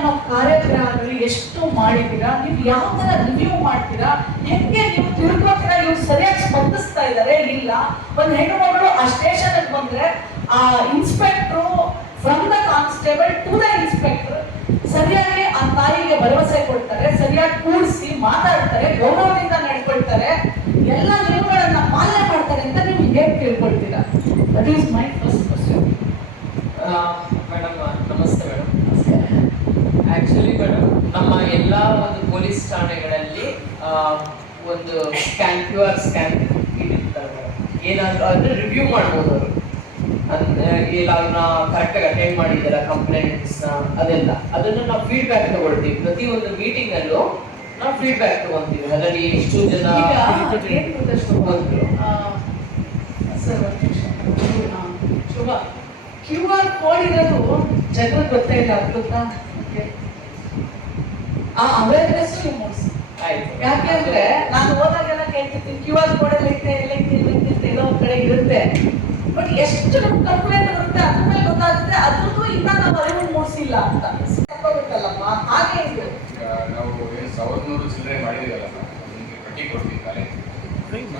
ಅನ್ನೋ ಕಾರ್ಯಕ್ರಮಗಳು ಎಷ್ಟು ಮಾಡಿದ್ದೀರಾ, ನೀವು ಯಾವ ತರ ರಿವ್ಯೂ ಮಾಡ್ತೀರಾ, ಹೆಂಗೆ ನೀವು ತಿಳ್ಕೊತೀರಾ, ಇವ್ರು ಸರಿಯಾಗಿ ಸ್ಪಂದಿಸ್ತಾ ಇದಾರೆ ಇಲ್ಲ. ಒಂದ್ ಹೆಣ್ಣು ಮಗಳು ಆ ಸ್ಟೇಷನ್ ಬಂದ್ರೆ ಆ inspector from the constable to the inspector ಸರಿಯಾಗಿ ಆ ತಾಯಿಗೆ ಭರವಸೆ ಕೊಡ್ತಾರೆ, ಸರಿಯಾಗಿ ಕೂಡಿಸಿ ಮಾತಾಡ್ತಾರೆ, ಗೌರವದಿಂದ ನಡ್ಕೊಳ್ತಾರೆ, ಎಲ್ಲ ನಿಯಮಗಳನ್ನ ಪಾಲನೆ ಮಾಡ್ತಾರೆ ಅಂತ ನೀವು ಹೇಗೆ ತಿಳ್ಕೊಳ್ತೀರಾ? That is my first question. Madam ನಮಸ್ತೆ ಮೇಡಮ್. ಆಕ್ಚುಲಿ ಮೇಡಮ್ ನಮ್ಮ ಎಲ್ಲ ಒಂದು ಪೊಲೀಸ್ ಠಾಣೆಗಳಲ್ಲಿ ಒಂದು QR ಸ್ಕ್ಯಾನ್ ಇಟ್ಟಿರ್ತಾರೆ ಮೇಡಮ್. ಏನಾದರೂ ಅಂದರೆ ರಿವ್ಯೂ ಮಾಡ್ಬೋದು ಅವರು, ಇಲ್ಲ ಅವ್ರನ್ನ ಕರೆಕ್ಟಾಗಿ ಅಟೆಂಡ್ ಮಾಡಿದಾರ ಕಂಪ್ಲೇಂಟ್ಸ್ನ ಅದೆಲ್ಲ, ಅದನ್ನು ನಾವು ಫೀಡ್ಬ್ಯಾಕ್ ತಗೊಳ್ತೀವಿ. ಪ್ರತಿಯೊಂದು ಮೀಟಿಂಗಲ್ಲೂ ನಾವು ಫೀಡ್ಬ್ಯಾಕ್ ತಗೊಂತೀವಿ. ಅದರಲ್ಲಿ ಎಷ್ಟು ಜನ ಶುಭ QR ಕೋಡ್ ಇರೋದು ಜನರಿಗೆ ಗೊತ್ತೇ ಇಲ್ಲ, ಗೊತ್ತಾ? ಆ ಅವೇರ್ನೆಸ್ ನೀವು ಮೂಡಿಸಿ. ಯಾಕೆಂದ್ರೆ ನಾನು ಹೋದಾಗೆಲ್ಲ ಕೇಳ್ತಿರ್ತೀನಿ QR ಕೋಡ್ ಎಲ್ಲ ಐತೆ ಎಲ್ಲೋ ಒಂದ್ ಕಡೆ ಇರುತ್ತೆ, ಬಟ್ ಎಷ್ಟು ನಮ್ಗೆ ಕಂಪ್ಲೇಂಟ್ ಬರುತ್ತೆ ಅದ್ರ ಮೇಲೆ ಗೊತ್ತಾಗುತ್ತೆ. ಅದ್ರದ್ದು ಇನ್ನ ನಾವು ಅರಿವು ಮೂಡಿಸಿಲ್ಲ ಅಂತ ಗೊತ್ತಲ್ಲಮ್ಮ. ಹಾಗೆ ಇದು ನಾವು 1400 ಚಿಲ್ಲರೆ ಮಾಡಿದೀವಲ್ಲ, ಪಟ್ಟಿ ಕೊಡ್ತೀವಿ ಕಾಲೇಜ್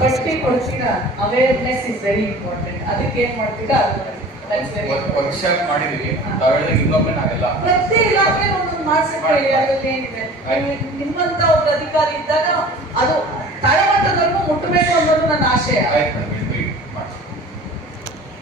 ಪಟ್ಟಿ ಕೊಡ್ತೀರಾ. Awareness is very important. ಅದಕ್ಕೆ ಏನ್ ಮಾಡ್ತೀರಾ ವರ್ಕ್ಶಾಪ್ ಮಾಡಿದೀವಿ. ಇನ್ನೊಮ್ಮೆ ನಾವೆಲ್ಲ ಪ್ರತಿ ಇಲಾಖೆ ಒಂದೊಂದು ಮಾಡ್ಸಕ್ಕೆ ಅದರಲ್ಲಿ ಏನಿದೆ, ನಿಮ್ಮಂತ ಒಬ್ಬ ಅಧಿಕಾರಿ ಇದ್ದಾಗ ಅದು ತಳಮಟ್ಟದವರೆಗೂ ಮುಟ್ಟಬೇಕು ಅನ್ನೋದು ನನ್ನ ಆಶಯ. ಆಯ್ತು.